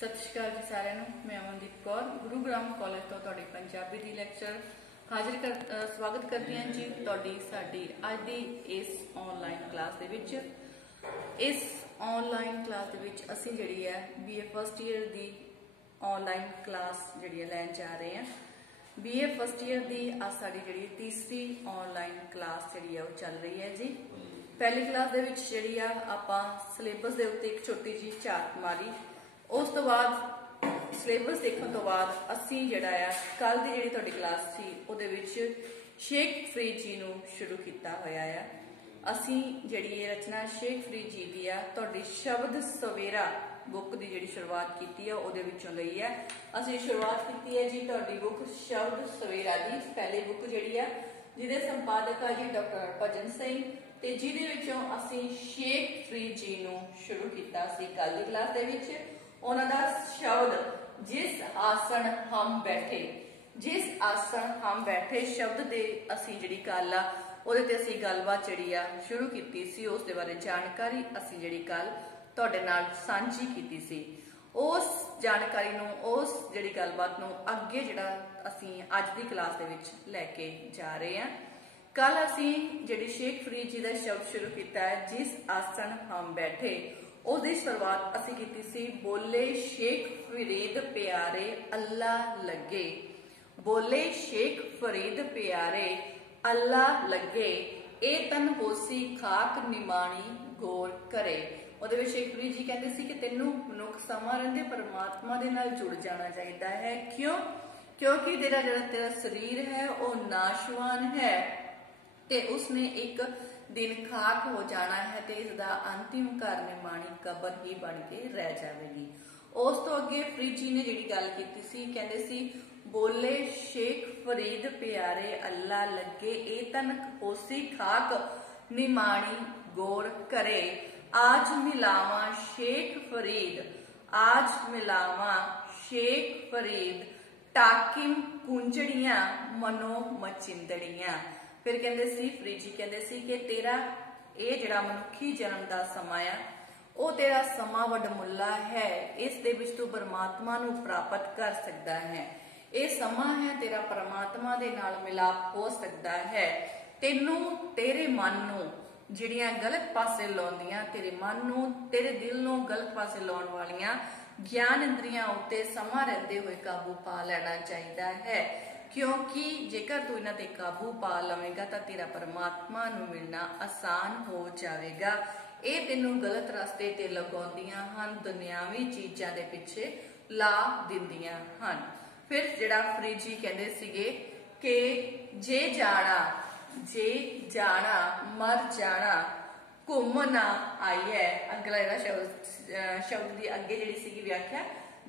सत श्री अकाल जी सारिਆਂ ਨੂੰ। मैं अमनदीप कौर गुरु ग्राम कॉलेज तो तुहाडी पंजाबी दी लैक्चर स्वागत करती हैं जी तुहाडी साडी अज दी इस ऑनलाइन क्लास दे विच। इस ऑनलाइन क्लास दे विच असीं जिहड़ी है BA फर्स्ट ईयर दी ऑनलाइन क्लास जिहड़ी लैन जा रहे हैं। BA फर्स्ट ईयर दी अज साडी जिहड़ी तीसरी ऑनलाइन क्लास जिहड़ी है वो चल रही है जी। पहली क्लास दे विच जिहड़ी आ आपां सिलेबस दे उत्ते एक छोटी जी झात मारी। उस तो बाद सिलेबस देखने तो बाद असी जिहड़ा आ कल की जिहड़ी तुहाडी क्लास सी उहदे विच शेख फरीद जी नूं शुरू किया होया आ। असी जिहड़ी ये रचना शेख फरीद जी दी आ तुहाडी शब्द सवेरा बुक की जिहड़ी शुरुआत की है उहदे विचों लई है। असी शुरुआत की है जी तुहाडी बुक शब्द सवेरा दी पहली बुक जिहड़ी आ जिहदे संपादक आ जी डॉक्टर हरभजन सिंह ते जिहदे विचों असी शेख फरीद जी नूं शुरू किया सी कल की क्लास दे विच। उन्हां दा शब्द जिस आसन हम बैठे, जिस आसन हम बैठे शब्द दे असी जिहड़ी गल आ उहदे ते असी गलबात जिहड़ी आ शुरू कीती सी। उस दे बारे जानकारी असी जिहड़ी कल तुहाडे नाल सांझी कीती सी। उस जानकारी नूं उस जिहड़ी गलबात नूं अगे जिहड़ा असी अज दी क्लास दे विच लैके जा रहे हां। कल असी जिहड़ी शेख फरीद जी दा शब्द शुरू कीता है जिस आसन हम बैठे उसकी शुरुआत असी की सी बोले शेख फरीद प्यारे अल्लाह लगे। बोले शेख फरीद प्यारे अल्लाह लगे ए तन होसी खाक निमाणी गौर करे। ਉਹਦੇ ਵਿੱਚ शेख फरीद जी कहते सी कि तेनू मनुख समा रहंदे परमात्मा दे नाल जुड़ जाना चाहिए है। क्यों? क्योंकि तेरा जिहड़ा तेरा शरीर है वह नाशवान है ते उसने एक दिन खाक हो जाना है ते इसदा अंतिम घर निमाणी कबर ही बन के रह जाएगी। उस तो अगे फरीद जी ने जिहड़ी गल कीती सी कहंदे सी बोले शेख फरीद प्यारे अल्लाह लगे ए तन होसी खाक निमाणी गौर करे। आज मिलावा शेख फरीद, आज मिलावा शेख फरीद टाकिम कुंजड़ियां मनो मचिंदड़ियां। फिर कहते सी फरीद जी कहते सी कि तेरा ये जिहड़ा मनुखी जन्म का समा आ वो तेरा समा वडमुला है। इस दे विच तू परमात्मा नूं प्राप्त कर सकता है। ये समा है तेरा परमात्मा दे नाल मिलाप हो सकता है। तेनू तेरे मन नूं जिहड़ियां गलत पासे लाउंदियां तेरे मन नूं तेरे दिल नूं गलत पासे लाउण वालियां ज्ञान इंद्रियां उत्ते समा रहिंदे होए काबू पा लेना चाहिए है। क्योंकि जेकर तू इन्हां ते काबू पा लवेगा तो तेरा परमात्मा नूं मिलना आसान हो जाएगा। ये तेनों गलत रास्ते ते लगाउंदियां हन, दुनियावी चीज़ां दे पिछे ला दिंदियां हन। फिर जिहड़ा फरीद जी कहंदे सीगे कि जे जाना मर जाना घुम ना आई है। अगला जिहड़ा शब्द दी अगे जिहड़ी सीगी व्याख्या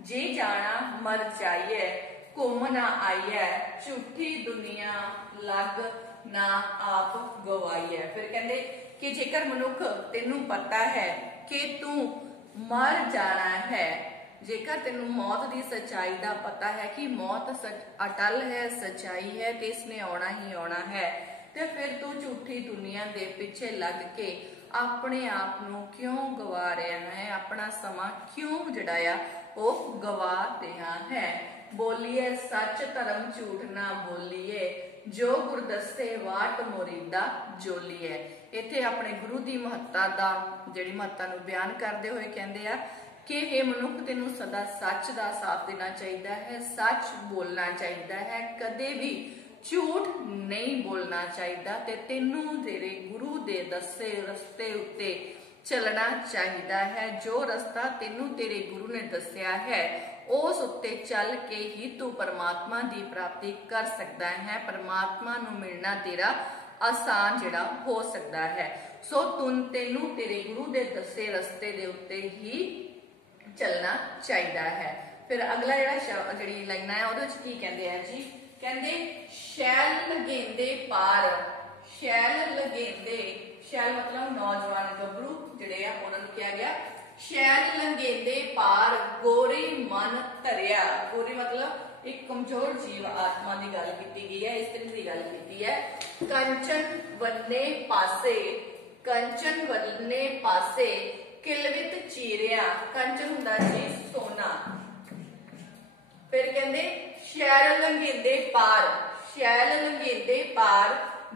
जे जाना मर जाइए घुम ना आई है झूठी दुनिया लग ना आप गवाई है। फिर कहते कि जेकर मनुख तेनू पता है कि तू मर जाना है, जेकर तेनू मौत की सच्चाई का पता है कि मौत अटल है सच्चाई है तो इसने आना ही आना है, तो फिर तू झूठी दुनिया के पिछे लग के अपने आप नू क्यों गवा रहा है, अपना समा क्यों जड़ाया वो गवा रहा है। बोलिए सच धर्म झूठ ना बोलिए जो गुरदस्ते वाट मुरीदा जोलिए। इत्थे अपने गुरु की महत्ता दा जिहड़ी महत्ता नूं बयान करते हुए कहंदे आ कि हे मनुख तेनू सदा सच का साथ देना चाहिए है, सच बोलना चाहिए है, कदे भी झूठ नहीं बोलना चाहिए ते तेनू तेरे गुरु दे दसे रस्ते उत्ते चलना चाहिए है। जो रस्ता तेनू तेरे गुरु ने दसिया है उस उत्ते चल के ही तू परमात्मा की प्राप्ति कर सकता है। परमात्मा नूं मिलना तेरा आसान जिहड़ा हो सकता है। सो तेनू तेरे गुरु दे दसे रस्ते दे उत्ते ही चलना चाहिए है। फिर अगला जिहड़ी लाइना है उहदे विच की कहंदे आ जी, कहंदे शैल लगेंदे पार, शैल लगेंदे, शैल मतलब नौजवान गभरू जिहड़े आ उन्हां नूं कहा गया शैल लंघेंदे पार गोरी मन धरिया। गोरी मतलब एक कमजोर जीव आत्मा की गल की गई है, इस तरह की गल की है। कंचन वन्ने पासे, कंचन वन्ने पासे किलवित चीरिया। कंचन हुंदा जी सोना, लंघेंदे पार, शैल लंघेंदे पार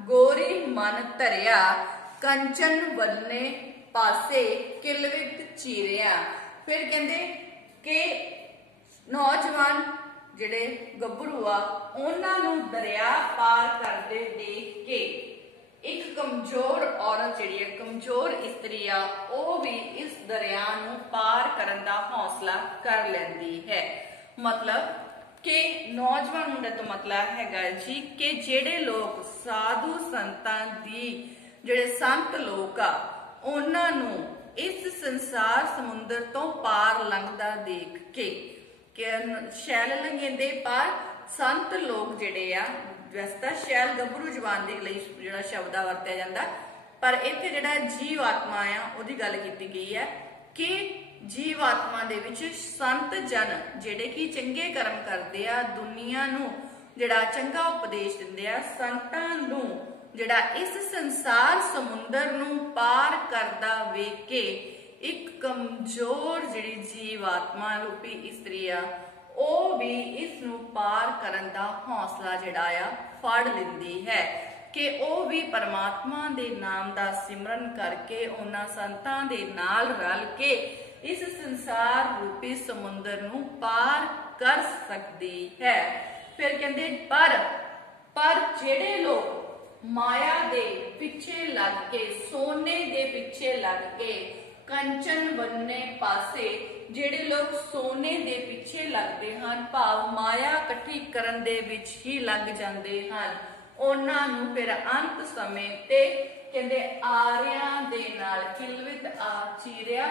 गोरी मन धरिया, कंचन बन्ने पासे किलवित चीरिया। फिर कहंदे कि नौजवान जिहड़े गभरू आ उन्हां नूं दरिया पार करदे देख के एक कमजोर औरत जिहड़ी है, कमजोर इस्त्री आ, वो भी इस दरिया नूं पार करन दा हौसला कर लैंदी है। मतलब कि नौजवान मुंडे तो मतलब हैगा जी कि जिहड़े लोग साधु संतां दी जिहड़े संत लोग आ उन्हां नूं इस संसार समुंदर तो पार लंघदा देख के शैल लंघेंदे पार संत लोग जिहड़े आ, वैसे तां शैल गभरू जवान दे लई जिहड़ा शब्द वरतिया जांदा, पर इत्थे जिहड़ा जीव आत्मा आ उहदी गल कीती गई है कि जीव आत्मा दे विच संत जन जिहड़े कि चंगे कर्म करदे आ, दुनिया नूं जिहड़ा चंगा उपदेश दिंदे आ, संतां नूं जिहड़ा इस संसार समुंदर नूं पार करदा वेख के एक कमजोर जिहड़ी जीव आत्मा रूपी इस्त्री आ ਉਹ भी इस नूं पार करन दा हौसला जिहड़ा आ फड़ लैंदी है कि ਉਹ भी परमात्मा दे नाम दा सिमरन करके उन्हां संतां दे नाल रल के इस संसार रूपी समुंदर नूं पार कर सकदी है। फिर कहंदे पर जिहड़े लोग माया दे पिछे लग के, सोने दे पिछे लग के, कंचन बनने पासे जिहड़े लोग सोने दे पिछे लगते हैं, भाव माया इकट्ठी करन दे विच ही लग जाते हैं, उन्हां नूं फिर अंत समय ते कहंदे आरियां दे नाल किलवित आ चीरिया,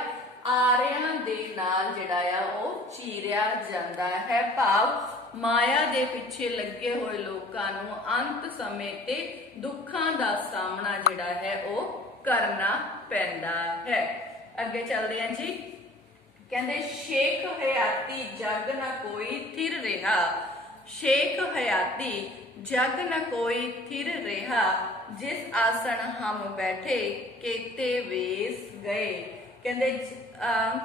आरियां दे नाल जिहड़ा आ ओह चीरिया जांदा है। भाव माया दे पिछे लगे हुए लोकां नूं अंत समय ते दुखां दा सामना जिहड़ा है ओह करना पैंदा है। अगे चलदे हैं जी, कहंदे शेख हयाती जग न कोई थिर रहा, शेख हयाती जग न कोई थिर रहा, जिस आसन हम बैठे केते वेस गए। कहंदे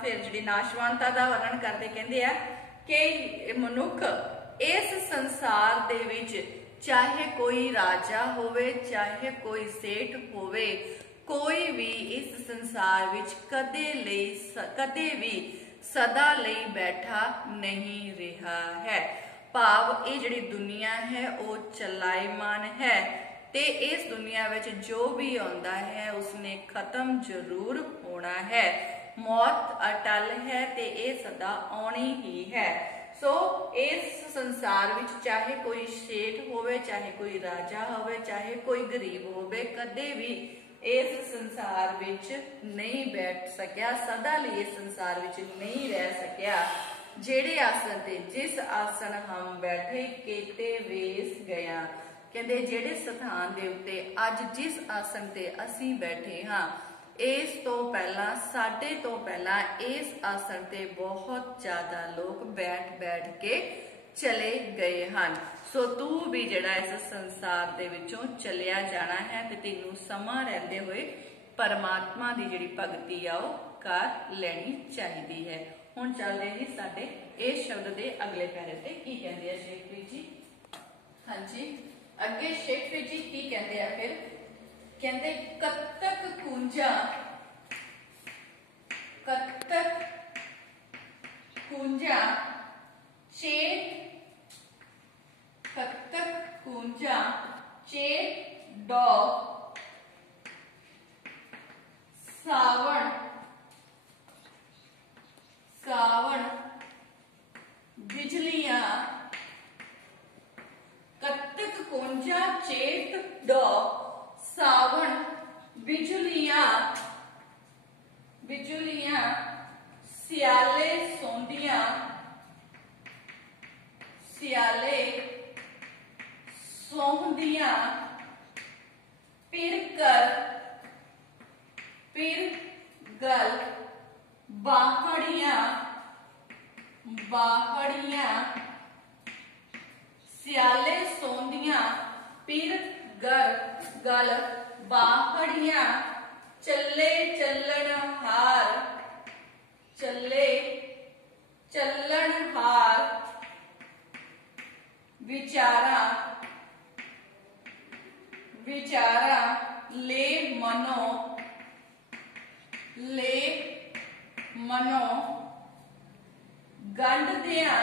फिर जिहड़ी नाशवानता दा वर्णन करदे कहंदे आ कि मनुख इस संसार दे विच चाहे कोई राजा होवे, चाहे कोई सेठ होवे, कोई भी इस संसार विच कदे भी सदा लई बैठा नहीं रहा है। भाव ये जिहड़ी दुनिया है वो चलायमान है ते इस दुनिया विच जो भी आउंदा है उसने खत्म जरूर होना है। मौत अटल है ते ये सदा आउणी ही है। सो इस संसार विच चाहे कोई सेठ होवे, चाहे कोई राजा होवे, चाहे कोई गरीब होवे, कदे भी इस संसार विच नहीं बैठ सकिया, सदा लिए इस संसार विच नहीं रह सकिया। जेड़े आसन ते जिस आसन हम बैठे केते वेस गया। कहंदे जेड़े स्थान दे उत्ते अज जिस आसन ते असीं बैठे हाँ, इस तो पहला साडे तो पहला इस आसन ते बहुत ज्यादा लोग बैठ बैठ के चले गए हैं। सो तू भी जिहड़ा इस संसार दे विचों चलिया जाना है ते तैनूं समां रहिंदे होए परमात्मा दी जिहड़ी भगती आ ओह कर लैनी चाहिदी है। हुण चलदे जी साडे इस शब्द दे अगले पैरे ते की कहंदे आ शेखवी जी। हाँ जी, अगे शेखवी जी की कहंदे आ फिर कहंदे कत्तक कुंजा, कत्तक कुंजा चेत, कत्तक कुंजा चेत डॉग सावण, सावण बिजलियां, कत्तक कुंजा चेत डॉग सावण बिजलियां, बिजलियां सियाले सोंदियां, सियाले सोहदियां पिर कर पिर गल बाहड़ियां, बाहड़ियां सियाले सोंदियां पिर गल बाहड़ियां चले चलन हार, चले चलन हार विचारा विचारा ले मनो गंढ दियां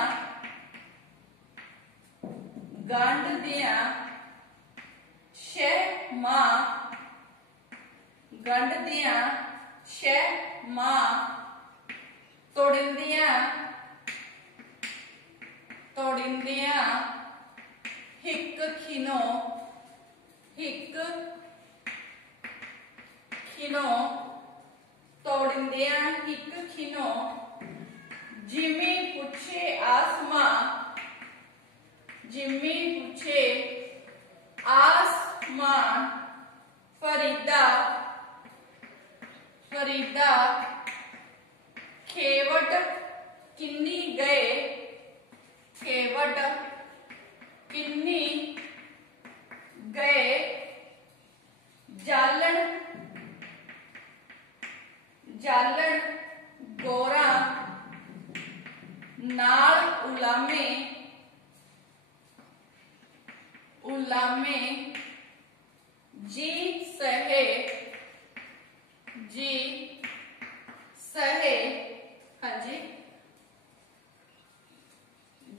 शह मां गंढ दियां शह मां तोड़िंदियां हिक खिनो तोड़िंदियां हिक खिनो जिमी पुछे आसमां फरीदा खेवट किन्नी गए जालन गोरा नाल उलामे जी सहे हाँ जी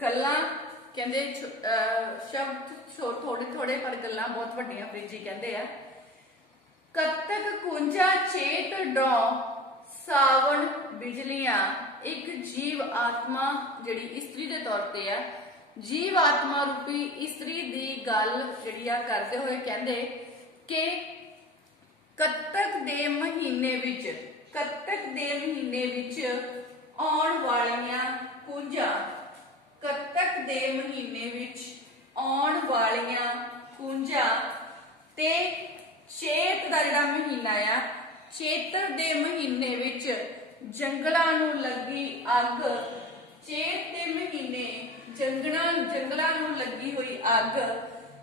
गल्लां कहंदे शब्द थोड़े थोड़े पर गल्लां बहुत वड्डियां फ्रिजी कहंदे आ कत्तक कुंजा चेत डौ सावन बिजलियां एक जीव आत्मा जिहड़ी इस्त्री दे तौर ते है जीव आत्मा रूपी इस्त्री दी गल जिहड़ी आ करदे होए कहंदे कि कत्तक दे महीने विच आउण वालियां कुंजां कत्तक दे महीने विच आउण वालियां कुंजां ते चेत दा जिहड़ा महीना आ चेतर दे महीने विच जंगलां नूं लगी अग चेत दे महीने जंगलां नूं लगी हुई अग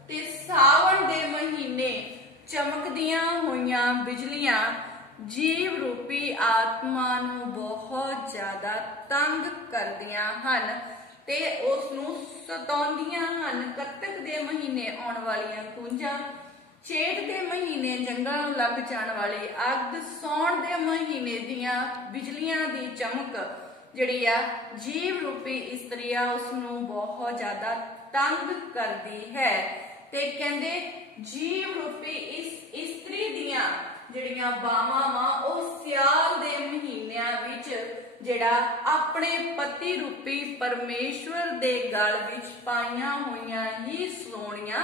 ते सावन दे महीने चमकदियां होइयां बिजलियां जीव रूपी आत्मा नूं बहुत ज्यादा तंग करदियां हन ते उस नूं सताउंदियां हन कत्तक दे महीने आउण वालियां कुंजां चेत दे महीने जंगलां नूं लग जाण वाली अग सौण दे महीने दियां बिजलियां दी चमक जिहड़ी आ जीव रूपी इस्त्री आ उस नूं बहुत ज्यादा तंग करदी है ते कहंदे जीव रूपी इस इस्त्री दियां जिहड़ियां बावां वा ओ सियाल दे महीनिਆਂ विच जिहड़ा अपने पति रूपी परमेश्वर दे गल विच पाईयां होईयां ही सोहणियां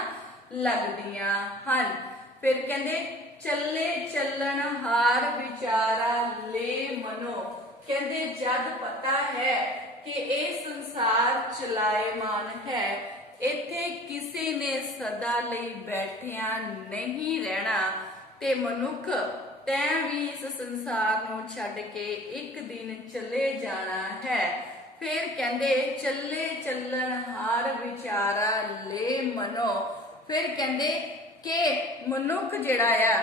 लगदियां हन फिर कहंदे चले चलन हार विचारा ले मनो कहंदे जद पता है कि ये संसार चलाएमान है इत्थे किसी ने सदा लई बैठिया नहीं रहना ते मनुख तैं भी इस संसार नूं छड्ड के एक दिन चले जाना है फिर कहंदे चले चलन हार विचारा ले मनो फिर कहंदे कि मनुख जिहड़ा आ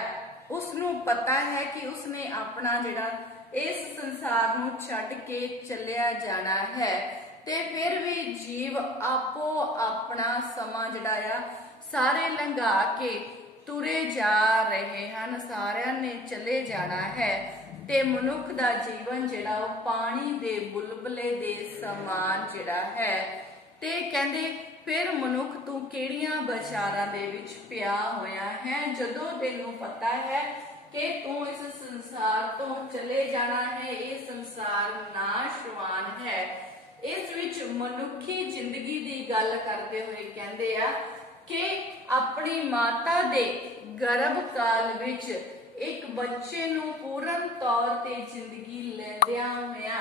उसनूं पता है कि उसने अपना जिहड़ा इस संसार नूं छड्ड के चलिया जाना है ते फिर भी जीव आपो अपना समा जिहड़ा आ सारे लंघा के तुरे जा रहे हैं सारियां ने चले जाना है ते मनुख दा जीवन जिहड़ा वो पानी दे बुलबुले दे समान जिहड़ा है ते कहंदे फिर मनुख तू किहड़ियां विचारां दे विच पिया होया है जदों तैनूं पता है कि तू इस संसार तो चले जाना है ये संसार नाशवान है इस विच मनुखी जिंदगी दी गल करदे होए कहंदे आ कि अपनी माता दे गर्भ काल विच एक बच्चे नूं पूर्ण तौर ते जिंदगी लैंदियां होया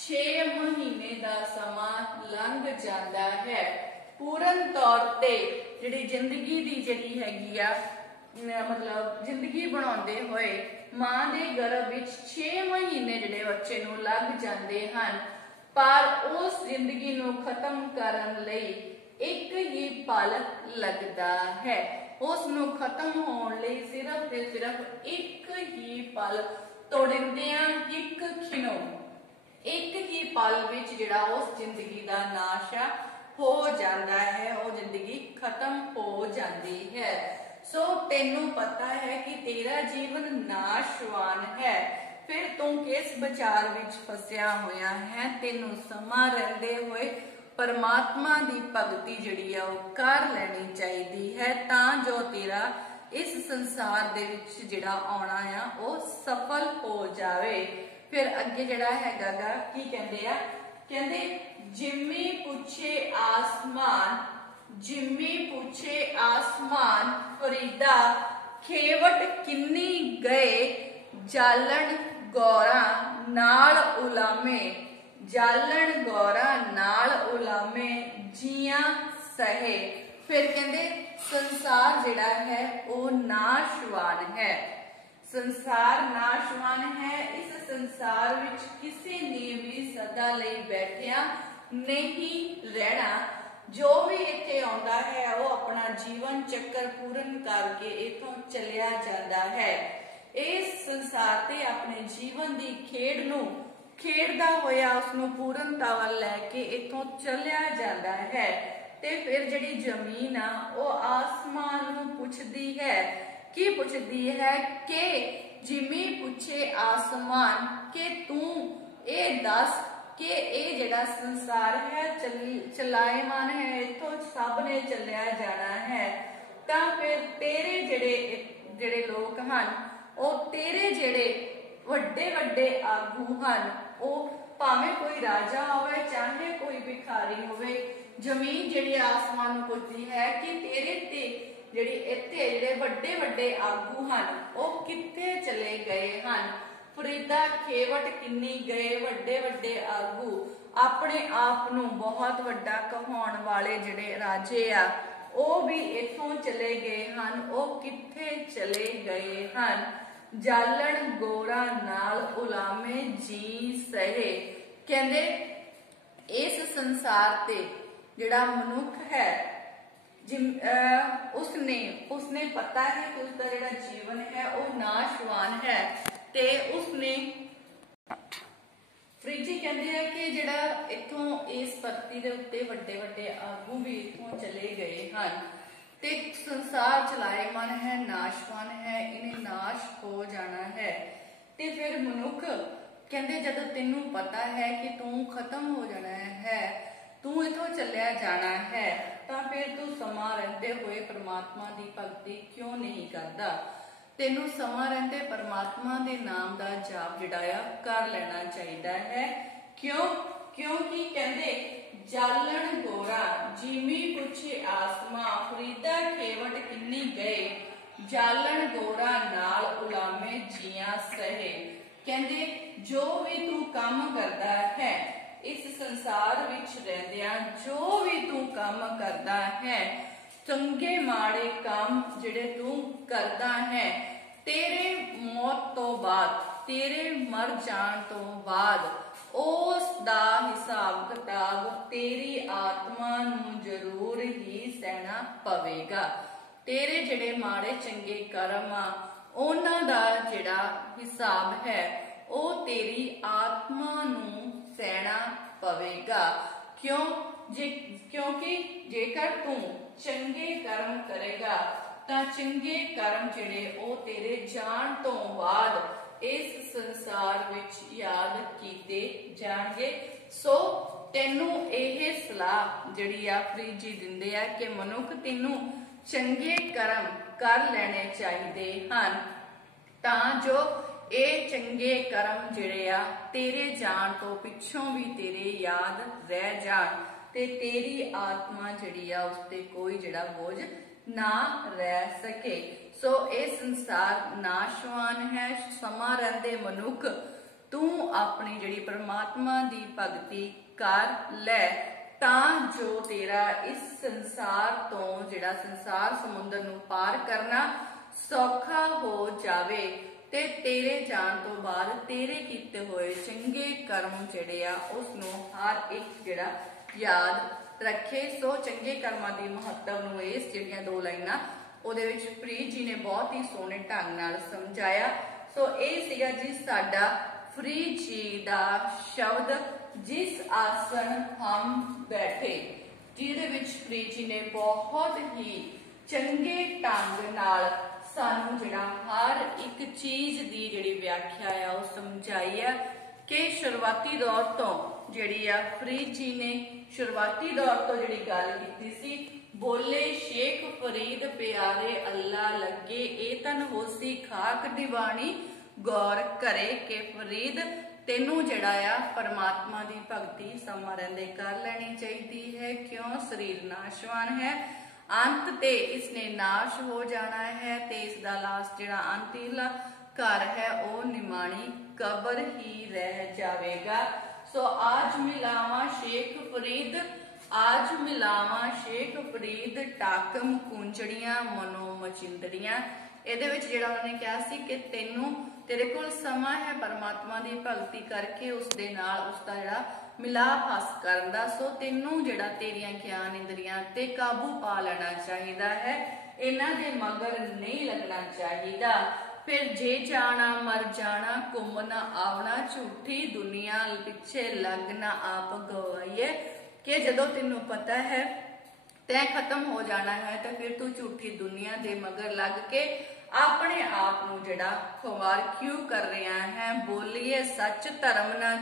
6 महीने दा समा लंघ जांदा है पूर्ण तौर ते जिहड़ी जिंदगी दी जिहड़ी हैगी आ मतलब जिंदगी बनाउंदे होए मां दे गर्भ विच 6 महीने जिहड़े बच्चे नूं लग जांदे हन पर उस जिंदगी नूं खत्म करन लई एक ही पल लगदा है उस नूं खत्म होण लई सिर्फ ते सिर्फ एक ही पल तोड़िंदियां एक खिनो एक ही पल विच जिहड़ा उस जिंदगी दा नाश आ हो जाता है, वो जिंदगी खत्म हो जाती है। सो तेनू पता है कि तेरा जीवन नाशवान है, फिर तू किस विचार विच फसिया होया है। तेनू समा रहंदे होए परमात्मा दी भगती जिहड़ी आ वो कर लेनी चाहिदी है, तां जो तेरा इस संसार दे विच जिहड़ा आउणा आ वो सफल हो जावे। फिर अगे जिहड़ा हैगा गा की कहंदे आ, कहंदे जिम्मी पूछे आसमान, जिम्मी पूछे आसमान फरीदा खेवट किन्नी गए, जालन गौरा नाल उलामे, जालन गौरा नाल उलामे जियां सहे। फिर कहंदे संसार जिहड़ा है वो नाशवान है, संसार नाशवान है। इस संसार विच किसी ने भी सदा लई बैठिया नहीं रहना, जो भी इत्थे आउंदा है वो अपना जीवन चक्कर पूर्ण करके इथों चलिया जाता है। इस संसार ते अपने जीवन की खेड नूं खेडदा होया उसनूं पूर्णता वल लैके इथों चलिया जाता है। ते फिर जिहड़ी जमीन आ वो आसमान नूं पुछदी है, की पुछदी है कि जिमी पूछे आसमान के तू ये दस कि ये जिहड़ा संसार है चलायमान है, इथों सब ने चलिया जाना है, तां फिर तेरे जिहड़े लोग हन वो तेरे जिहड़े वड्डे वड्डे आगू हन, वो भावें कोई राजा होवे चाहे कोई भिखारी होवे, जमीन जिहड़ी आसमान नूं पुछदी है कि तेरे ते जिहड़ी इत्थे जिहड़े वड्डे वड्डे आगू हन वो कित्थे चले गए हन। फरीदा खेवट किन्नी गए, वड्डे वड्डे आगू अपने आप नूं बहुत वड्डा कहाउण वाले जिहड़े राजे आ वो भी इथों चले गए हन, वो कित्थे चले गए हन। जालण गोरा नाल उलामे जी सहे, कहंदे इस संसार ते जिहड़ा मनुख है उसने पता है कि उसका जिहड़ा जीवन है वो नाशवान है, ते उसने फ्रीजी कहते हैं कि जिहड़ा इथों इस धरती दे उत्ते वड्डे वड्डे आगू भी इथों चले गए हन, ते संसार चलायमान है, नाशवान है, इन्हें नाश हो जाना है। ते फिर मनुख कहते जदों तेनू पता है कि तू खत्म हो जाना है, तू इथों चलिया जाना है, तां फिर तू समा रहंदे होए परमात्मा दी भगती क्यों नहीं करदा। तेनू समा रहंदे परमात्मा दे नाम दा जाप जिहड़ा कर लेना चाहिदा है। क्यों? क्योंकि कहंदे जालण गोरा जिमी पुछे आसमां फरीदा खेवट किन्नी गए, जालण गोरा नाल उलामे जियां सहे। कहंदे जो भी तू काम करदा है इस संसार विच रहंदियां, जो भी तू काम करदा है, चंगे माड़े काम जिहड़े तू करदा है, तेरे मौत तो बाद, तेरे मर जाण तो बाद उस दा हिसाब किताब तेरी आत्मा नूं जरूर ही सहना पवेगा। तेरे जिहड़े माड़े चंगे कर्म आ उन्हां दा जिहड़ा हिसाब है वो तेरी आत्मा नूं सहना पवेगा। क्यों? क्योंकि जेकर तू चंगे कर्म करेगा तां चंगे कर्म जिहड़े वो तेरे जाण तो बाद इस संसार विच याद कीते जाणगे। सो तेनू यह सलाह जिहड़ी आ फ्रीजी दिंदे आ कि मनुख तेनू चंगे कर्म कर लेने चाहिए हन, तां जो ये चंगे कर्म जिहड़े आ तेरे जाण तो पिछों भी तेरे याद रह जाण ते तेरी आत्मा जिहड़ी आ उस ते कोई जिहड़ा बोझ ना रह सके। सो ये संसार नाशवान है, समा रहंदे मनुख तू अपनी जिहड़ी परमात्मा दी भगती कर लै, तां जो तेरा इस संसार तो जिहड़ा संसार समुंदर नूं पार करना सौखा हो जावे, ते तेरे जाण तो बाद तेरे कीते होए चंगे कर्म जिहड़े आ उसनूं हर एक जिहड़ा याद रखे। सो चंगे कर्मां दी महत्व नूं इस जिहड़ियां दो लाइनां ਉਹਦੇ ਵਿੱਚ ਫਰੀਦ ਜੀ ਨੇ ਬਹੁਤ ਹੀ ਸੋਹਣੇ ਢੰਗ ਨਾਲ ਸਮਝਾਇਆ। ਸੋ ਇਹ ਸੀਗਾ ਜੀ ਸਾਡਾ ਫਰੀਦ ਜੀ ਦਾ ਸ਼ਬਦ ਜਿਸ ਆਸਣ ਹਮ ਬੈਠੇ। ਜਿਹਦੇ ਵਿੱਚ ਫਰੀਦ ਜੀ ਨੇ ਬਹੁਤ ਹੀ ਚੰਗੇ ਢੰਗ ਨਾਲ ਸਾਨੂੰ ਜਿਹੜਾ ਹਰ ਇੱਕ ਚੀਜ਼ ਦੀ ਜਿਹੜੀ ਵਿਆਖਿਆ ਆ ਉਹ ਸਮਝਾਈ ਆ ਕਿ ਸ਼ੁਰੂਆਤੀ ਦੌਰ ਤੋਂ ਜਿਹੜੀ ਆ ਫਰੀਦ ਜੀ ਨੇ ਸ਼ੁਰੂਆਤੀ ਦੌਰ ਤੋਂ ਜਿਹੜੀ ਗੱਲ ਕੀਤੀ ਸੀ, ਬੋਲੇ ਸ਼ੇਖ ਫਰੀਦ ਪਿਆਰੇ ਅੱਲਾ ਲੱਗੇ, ਇਹ ਤਨ ਹੋਸੀ ਖਾਕ ਦੀਵਾਨੀ ਗੌਰ ਕਰੇ ਕਿ ਫਰੀਦ ਤੈਨੂੰ ਜਿਹੜਾ ਆ ਪਰਮਾਤਮਾ ਦੀ ਭਗਤੀ ਸਮਾਂ ਰਹਿੰਦੇ ਕਰ ਲੈਣੀ ਚਾਹੀਦੀ ਹੈ। ਕਿਉਂ? ਸਰੀਰ ਨਾਸ਼ਵਾਨ ਹੈ, ਅੰਤ ਤੇ ਇਸਨੇ ਨਾਸ਼ ਹੋ ਜਾਣਾ ਹੈ ਤੇ ਇਸ ਦਾ ਲਾਸਟ ਜਿਹੜਾ ਅੰਤਿਲਾ ਘਰ ਹੈ ਉਹ ਨਿਮਾਣੀ ਕਬਰ ਹੀ ਰਹਿ ਜਾਵੇਗਾ। ਸੋ आज मिलावा शेख फरीद, आज मिलावा शेख फरीद टाकम कुंजड़ियां मनो मचिंदड़ियां। ਇਹਦੇ ਵਿੱਚ ਜਿਹੜਾ ਉਹਨੇ ਕਿਹਾ ਸੀ ਕਿ ਤੇਰੇ ਕੋਲ ਸਮਾਂ ਹੈ ਪਰਮਾਤਮਾ ਦੀ ਭਗਤੀ ਕਰਕੇ ਉਸ ਦੇ ਨਾਲ ਉਸ ਦਾ ਜਿਹੜਾ ਮਿਲਾਪ ਹਾਸਲ ਕਰਨ ਦਾ। ਸੋ ਤੈਨੂੰ ਜਿਹੜਾ ਤੇਰੀਆਂ ਗਿਆਨ ਇੰਦਰੀਆਂ ਤੇ ਕਾਬੂ ਪਾ ਲੈਣਾ ਚਾਹੀਦਾ ਹੈ, ਇਹਨਾਂ ਦੇ ਮਗਰ ਨਹੀਂ ਲੱਗਣਾ ਚਾਹੀਦਾ। फिर जे जाना मर जाना घूमना आवना झूठी दुनिया पिछे लगना आप गवाइए, कि जदों तेनू पता है तै खत्म हो जाना है तो फिर तू झूठी दुनिया दे मगर लग के अपने आप नू जिहड़ा खुवार क्यों कर रहा है। बोलिए सच धर्म ना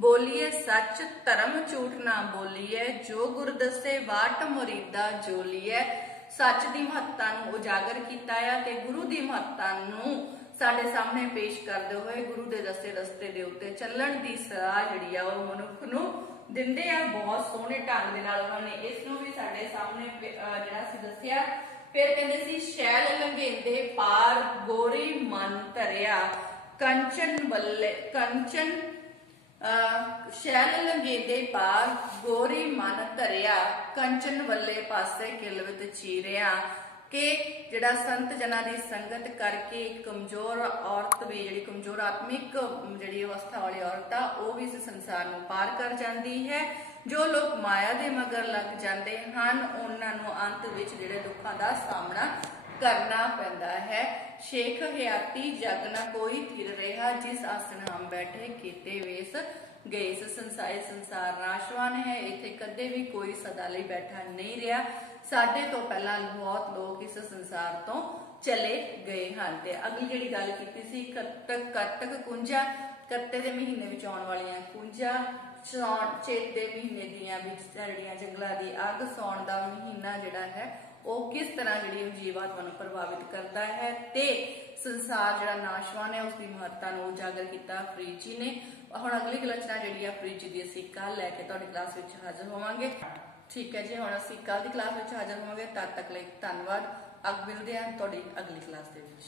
बोलिए सच धर्म झूठ ना बोलिए, जो गुर दसे वाट मुरीदा जोलिए। सच की महत्ता नू उजागर किया है ते गुरु की महत्ता नू साडे सामने पेश करते हुए गुरु के दसे रस्ते दे उत्ते चलण की सलाह जिहड़ी आ ओह मनुख नू दिंदे आ। बहुत सोहणे ढंग दे नाल उन्होंने इस नू भी साडे सामने जिहड़ा सी दस्सिया। फिर कहंदे सी शैल लंघेंदे पार गोरी मन धरिया, कंचन बल्ले कंचन शैल लंघेंदे पार गोरी मन धरिया, कंचन वल्ले पासे किलवत चीरिया। कि जिहड़ा संत जना की संगत करके कमजोर औरत भी जिहड़ी कमजोर आत्मिक जिहड़ी अवस्था वाली औरत आ वो भी इस संसार नूं पार कर जाती है। जो लोग माया दे मगर लग जाते हैं उन्हां नूं अंत विच जिहड़े दुखां दा सामना करना पैंदा है। शेख हयाती जग ना कोई थिर रहा, जिस आसन हम बैठे कीते वेस गए। इस संसार नाशवान है, इत्थे कदे भी कोई सदा लई बैठा नहीं रहा। साडे तो पहला बहुत लोग इस संसार तो चले गए हैं। ते अगली जिहड़ी गल कीती सी कत्तक कुंजा, कत्ते दे महीने विच आउण वालियां कुंजा, चेते महीने दियां विच जिहड़ियां जंगलां दी अग, सौण दा महीना जिहड़ा है ਉਹ किस तरह जी जीवात्मा ਨੂੰ प्रभावित करता है ते संसार जिहड़ा नाशवान है उसकी महत्ता ਨੂੰ उजागर किया फरीद जी ने। ਹੁਣ अगली आलोचना जिहड़ी आ फरीद जी दी ਅਸੀਂ ਕੱਲ ਲੈ ਕੇ ਤੁਹਾਡੀ ਕਲਾਸ ਵਿੱਚ ਹਾਜ਼ਰ ਹੋਵਾਂਗੇ। ठीक है जी, ਹੁਣ ਅਸੀਂ ਕੱਲ ਦੀ ਕਲਾਸ ਵਿੱਚ ਹਾਜ਼ਰ ਹੋਵਾਂਗੇ। ਤਦ ਤੱਕ ਲਈ ਧੰਨਵਾਦ। ਅੱਗ ਮਿਲਦੇ ਹਾਂ ਤੁਹਾਡੀ ਅਗਲੀ ਕਲਾਸ ਦੇ ਵਿੱਚ।